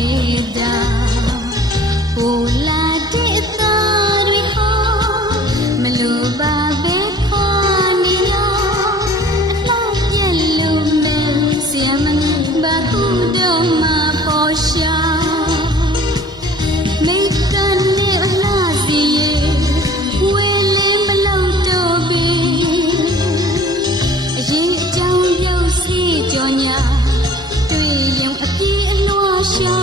နေတာဟိုလာတဲ့သားတွေဟောမလိုပါပဲခေါ်နေရောအလှပြက်လို့မယ်ဆရာမဘာသူတော့မပေါ်ရှာမိကနေအလားစီဝေးလေးမလို့တော့ပြီအရေးအကြောင်းရုပ်စီကြော်ညာတွေ့ရင်အပြေးအလွှာရှာ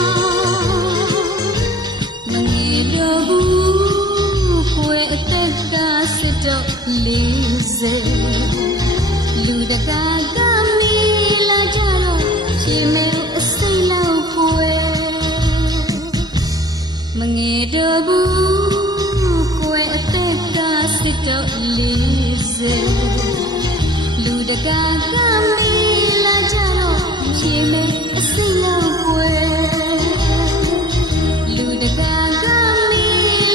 မငယ်တော့ဘူးကိုယ်အသက်ကစစ်တော့40လူတကာကမီလာကြတော့ဖြေမဲအစိမ့်လောက်ပွေမငယ်တော့ဘူးကိုယ်အသက်ကစစ်တော့40လူတကာကမီလာကြတော့ဖြေမဲအစိမ့်လောက်ပွေလူတကာကမီ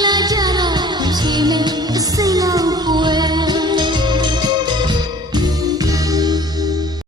လာကြတော့ဖြေမဲ